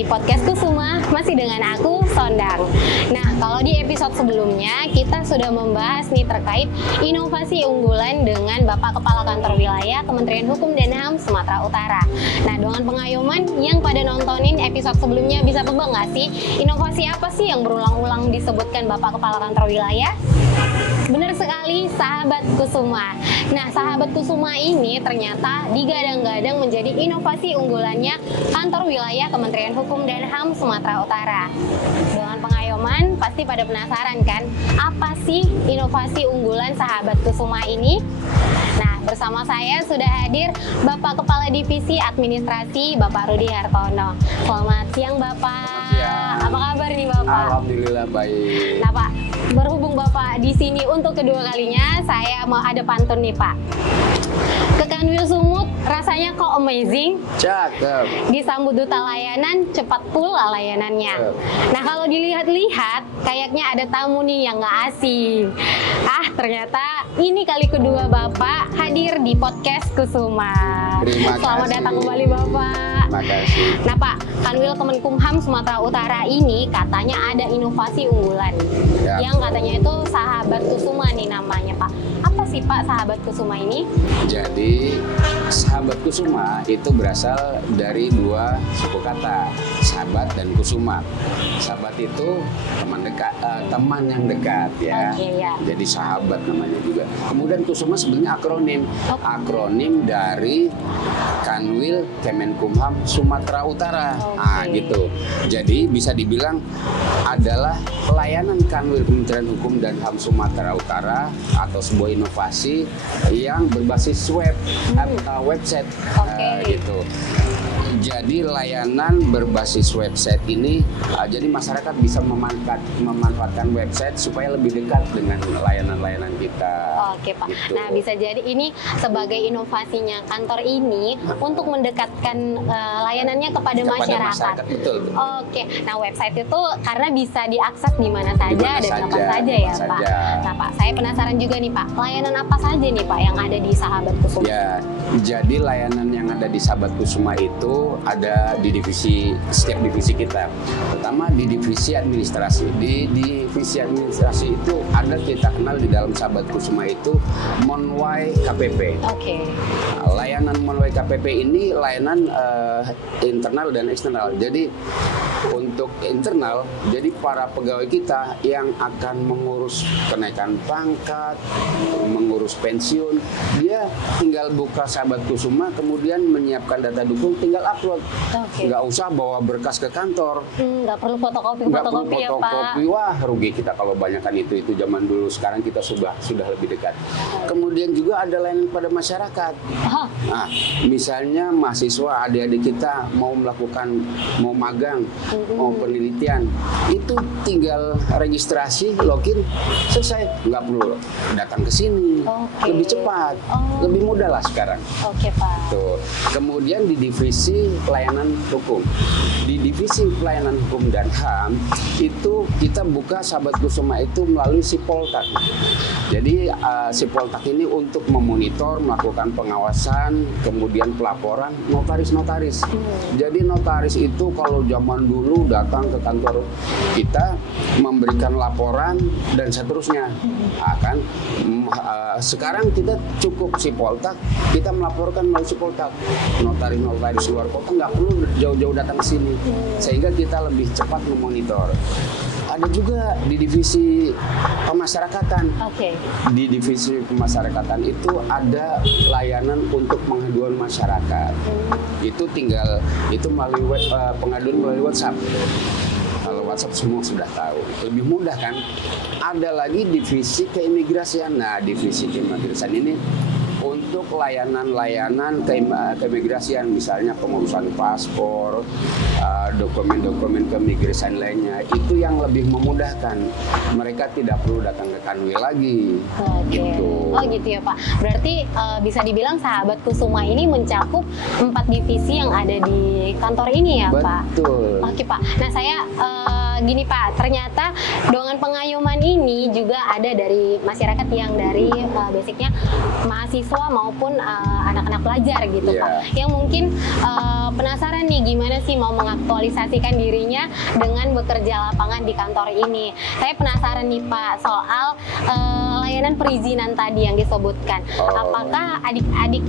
di podcast Kusuma, masih dengan aku, Sondang. Nah, kalau di episode sebelumnya, kita sudah membahas nih terkait inovasi unggulan dengan Bapak Kepala Kantor Wilayah Kementerian Hukum dan HAM Sumatera Utara. Nah, dengan pengayoman yang pada nontonin episode sebelumnya bisa tebak nggak sih? Inovasi apa sih yang berulang-ulang disebutkan Bapak Kepala Kantor Wilayah? Benar sekali, Sahabat Kusuma. Nah, Sahabat Kusuma ini ternyata digadang-gadang menjadi inovasi unggulannya Kantor Wilayah Kementerian Hukum dan HAM Sumatera Utara. Dengan pengayoman, pasti pada penasaran kan, apa sih inovasi unggulan Sahabat Kusuma ini? Nah, bersama saya sudah hadir Bapak Kepala Divisi Administrasi, Bapak Rudi Hartono. Selamat siang, Bapak. Siang. Apa kabar nih, Bapak? Alhamdulillah baik. Nah, Pak, berhubung Bapak di sini untuk kedua kalinya, saya mau ada pantun nih, Pak. Ke Kanwil Sumut, rasanya kok amazing. Cakep. Disambut duta layanan, cepat pula layanannya. Nah, kalau dilihat-lihat, kayaknya ada tamu nih yang nggak asing. Ternyata ini kali kedua Bapak hadir di podcast Kusuma. Terima Selamat kasih. datang kembali, Bapak. Terima kasih. Nah, Pak, Kanwil Kemenkumham Sumatera Utara ini katanya ada inovasi unggulan. Ya. Yang katanya itu Sahabat Kusuma nih namanya, Pak. Apa sih, Pak, Sahabat Kusuma ini? Jadi Sahabat Kusuma itu berasal dari dua suku kata, sahabat dan kusuma. Sahabat itu teman dekat, teman yang dekat ya. Oke, ya. Jadi sahabat namanya juga. Kemudian kusuma sebenarnya akronim, Oh. akronim dari Kanwil Kemenkumham Sumatera Utara. Oke. Gitu. Jadi bisa dibilang adalah pelayanan Kanwil Kementerian Hukum dan HAM Sumatera Utara atau sebuah inovasi yang berbasis website. Oke. Gitu. Jadi layanan berbasis website ini, jadi masyarakat bisa memanfaatkan website supaya lebih dekat dengan layanan-layanan kita. Oke, Pak. Gitu. Nah, bisa jadi ini sebagai inovasinya kantor ini untuk mendekatkan layanannya kepada masyarakat. Betul. Oke. Nah, website itu karena bisa diakses di mana saja Dimana dan kapan saja, saja ya, kapan Pak. saja. Nah, Pak, saya penasaran juga nih, Pak. Layanan apa saja nih, Pak, yang ada di Sahabat Kusuma? Ya, jadi layanan yang ada di Sahabat Kusuma itu ada di setiap divisi kita. Pertama di divisi administrasi. Di divisi administrasi itu ada kita kenal di dalam Sahabat Kusuma itu Monway KPP. Oke. Layanan Monway KPP ini layanan internal dan eksternal. Jadi untuk internal, jadi para pegawai kita yang akan mengurus kenaikan pangkat, mengurus pensiun, dia tinggal buka Sahabat Kusuma, kemudian menyiapkan data dukung, tinggal upload. Oke. Nggak usah bawa berkas ke kantor. Nggak perlu Nggak perlu fotokopi ya, Pak. fotokopi. Wah, rugi kita kalau banyakkan itu zaman dulu. Sekarang kita sudah lebih dekat. Kemudian juga ada layanan pada masyarakat. Oh, Nah, misalnya mahasiswa, adik-adik kita mau magang, mau penelitian, itu tinggal registrasi, login, selesai. Nggak perlu datang ke sini. Oke. Lebih cepat, Oh. lebih mudah lah sekarang. Oke, Pak. Tuh. Kemudian di divisi pelayanan hukum. Di divisi pelayanan hukum dan HAM itu kita buka Sahabat Kusuma itu melalui Sipoltak. Jadi Sipoltak ini untuk memonitor, melakukan pengawasan, kemudian pelaporan notaris-notaris. Jadi notaris itu kalau zaman dulu datang ke kantor kita memberikan laporan dan seterusnya. Sekarang kita cukup Sipoltak, kita melaporkan melalui Sipoltak. Notaris-notaris luar kota nggak perlu jauh-jauh datang ke sini, sehingga kita lebih cepat memonitor. Ada juga di divisi pemasyarakatan. Oke. Di divisi pemasyarakatan itu ada layanan untuk pengaduan masyarakat. Itu melalui pengaduan melalui WhatsApp. Kalau WhatsApp semua sudah tahu, lebih mudah kan. Ada lagi divisi keimigrasian. Nah, divisi keimigrasian ini untuk layanan-layanan keimigrasian, misalnya pengurusan paspor, dokumen-dokumen keimigrasian lainnya, itu yang lebih memudahkan. Mereka tidak perlu datang ke Kanwil lagi. Oke. Gitu. Oh gitu ya, Pak. Berarti bisa dibilang Sahabat Kusuma ini mencakup 4 divisi yang ada di kantor ini ya, Pak? Betul. Oke, Pak. Nah, saya gini, Pak, ternyata dengan pengayoman ini juga ada dari masyarakat yang dari basicnya mahasiswa maupun anak-anak pelajar gitu, Yeah. Pak. Yang mungkin penasaran nih gimana sih mau mengaktualisasikan dirinya dengan bekerja lapangan di kantor ini. Saya penasaran nih Pak soal layanan perizinan tadi yang disebutkan. Apakah adik-adik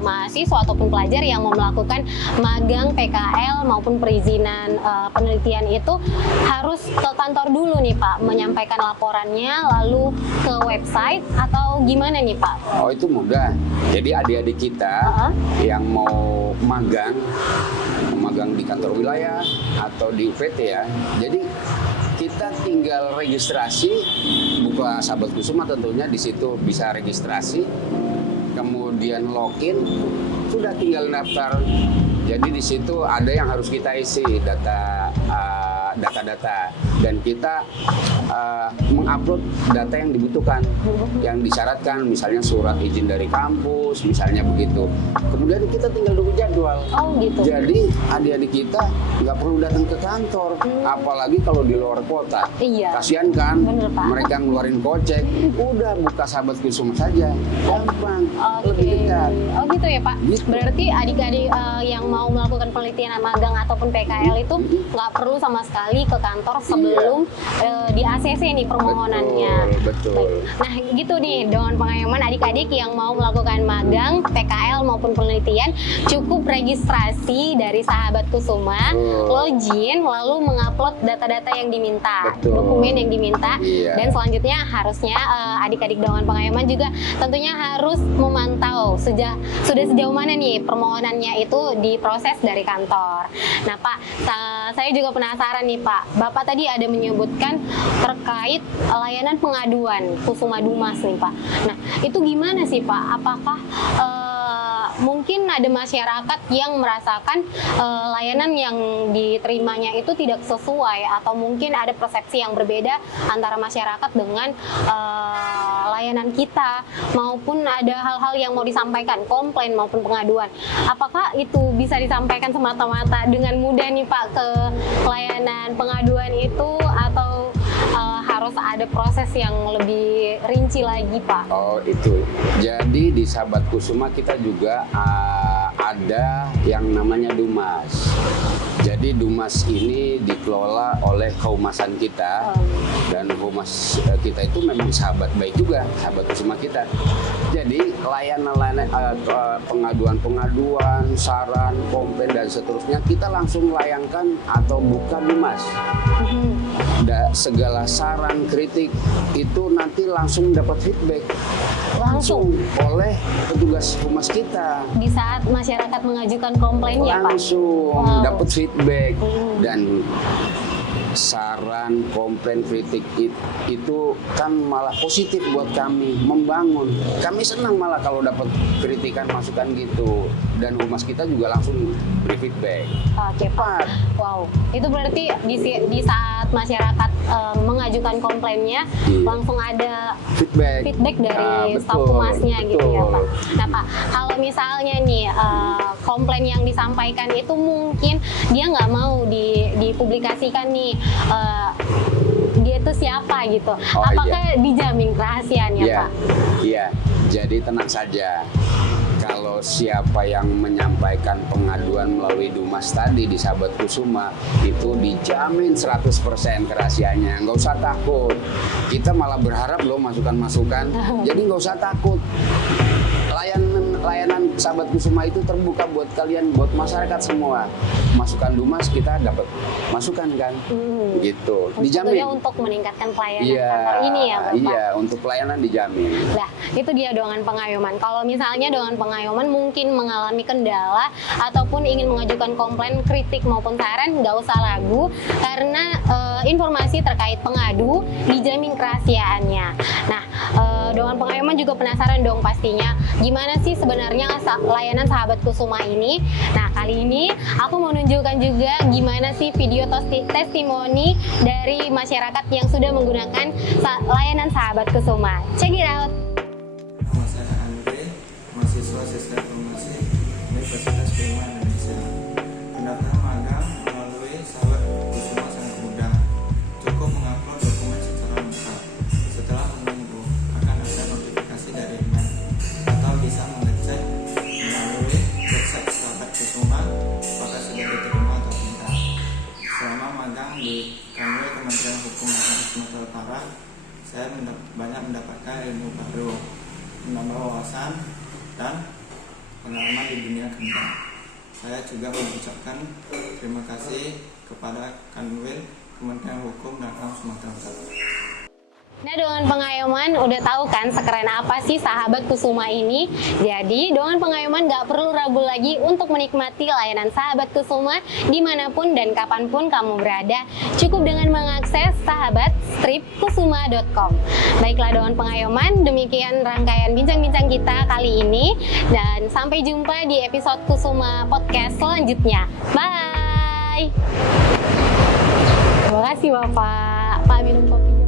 mahasiswa ataupun pelajar yang mau melakukan magang PKL maupun perizinan penelitian itu harus ke kantor dulu nih Pak, menyampaikan laporannya lalu ke website atau gimana nih Pak? Oh, itu mudah. Jadi adik-adik kita yang mau magang di kantor wilayah atau di UPT ya. Jadi kita tinggal registrasi, buka Sahabat Kusuma tentunya, di situ bisa registrasi, kemudian login, sudah tinggal daftar. Jadi di situ ada yang harus kita isi data-data dan kita mengupload data yang dibutuhkan, yang disyaratkan, misalnya surat izin dari kampus, misalnya begitu. Kemudian kita tinggal tunggu jadwal. Oh gitu. Jadi adik-adik kita nggak perlu datang ke kantor, apalagi kalau di luar kota. Iya. Kasian kan, Bener, Pak. mereka ngeluarin kocek, udah buka Sahabat Kusuma saja, gampang, lebih dekat. Oh gitu ya Pak. Gitu. Berarti adik-adik yang mau melakukan penelitian magang ataupun PKL itu nggak perlu sama sekali ke kantor sebelum di ACC nih permohonannya. Betul. Nah gitu nih Dewan Pengayoman, adik-adik yang mau melakukan magang PKL maupun penelitian cukup registrasi dari Sahabat Kusuma, login, lalu mengupload data-data yang diminta, dokumen yang diminta, dan selanjutnya harusnya adik-adik Dewan Pengayoman juga tentunya harus memantau sudah sejauh mana nih permohonannya itu diproses dari kantor. Nah Pak, saya juga penasaran nih Pak, Bapak tadi ada menyebutkan terkait layanan pengaduan Kusuma Dumas nih Pak. Nah itu gimana sih Pak? Apakah mungkin ada masyarakat yang merasakan layanan yang diterimanya itu tidak sesuai, atau mungkin ada persepsi yang berbeda antara masyarakat dengan layanan kita, maupun ada hal-hal yang mau disampaikan, komplain maupun pengaduan. Apakah itu bisa disampaikan semata-mata dengan mudah nih Pak ke layanan pengaduan itu, atau harus ada proses yang lebih rinci lagi Pak? Oh itu. Jadi di Sahabat Kusuma kita juga ada yang namanya Dumas. Jadi Dumas ini dikelola oleh kehumasan kita, dan humas kita itu memang sahabat baik juga, Sahabat Kusuma kita. Jadi layanan pengaduan, saran, komplain dan seterusnya kita langsung layangkan atau buka Dumas. Segala saran, kritik itu nanti langsung dapat feedback langsung oleh petugas humas kita. Di saat masyarakat mengajukan komplainnya Pak? Langsung dapat feedback dan saran, komplain, kritik itu kan malah positif buat kami, membangun. Kami senang malah kalau dapat kritikan, masukan gitu. Dan humas kita juga langsung beri feedback. Cepat. Wow, itu berarti di saat masyarakat mengajukan komplainnya langsung ada feedback dari staf humasnya gitu ya Pak. Nah Pak, kalau misalnya nih komplain yang disampaikan itu mungkin dia nggak mau dipublikasikan nih, dia itu siapa gitu. Apakah dijamin kerahasiaannya Pak? Iya, jadi tenang saja. Kalau siapa yang menyampaikan pengaduan melalui Dumas tadi di Sahabat Kusuma itu dijamin 100% kerahasiaannya. Nggak usah takut. Kita malah berharap loh masukan-masukan. Jadi nggak usah takut. Layanan Sahabat Kusuma itu terbuka buat kalian, buat masyarakat semua. Masukan Dumas kita dapat masukan kan, gitu. Dijamin. Tentunya untuk meningkatkan pelayanan kantor ini ya Bapak. Iya, untuk pelayanan dijamin. Nah, itu dia Dewan Pengayoman. Kalau misalnya Dewan Pengayoman mungkin mengalami kendala ataupun ingin mengajukan komplain, kritik maupun saran, nggak usah ragu karena informasi terkait pengadu dijamin kerahasiaannya. Nah, Dewan Pengayoman juga penasaran dong pastinya gimana sih sebenarnya layanan Sahabat Kusuma ini. Nah, kali ini aku mau nunjukkan juga gimana sih video testimoni dari masyarakat yang sudah menggunakan layanan Sahabat Kusuma. Check it out. Nama saya Andre, mahasiswa Sisdikbud Farmasi Universitas Bima Indonesia. Pendaftaran magang melalui Sahabat Kusuma sangat mudah. Cukup mengupload dokumen secara lengkap. Setelah menunggu, akan ada notifikasi dari email, atau bisa mengecek melalui website Sahabat Kusuma apakah sudah diterima atau tidak. saya banyak mendapatkan ilmu baru, menambah wawasan dan pengalaman di dunia kerja. Saya juga mengucapkan terima kasih kepada Kanwil Kementerian Hukum dan HAM Sumatera Utara. Nah, Dongan Pengayoman udah tahu kan sekeren apa sih Sahabat Kusuma ini? Jadi, Dongan Pengayoman nggak perlu ragu lagi untuk menikmati layanan Sahabat Kusuma dimanapun dan kapanpun kamu berada. Cukup dengan mengakses sahabat-kusuma.com. Baiklah Dongan Pengayoman, demikian rangkaian bincang-bincang kita kali ini. Dan sampai jumpa di episode Kusuma Podcast selanjutnya. Bye! Terima kasih Bapak. Pak minum kopi.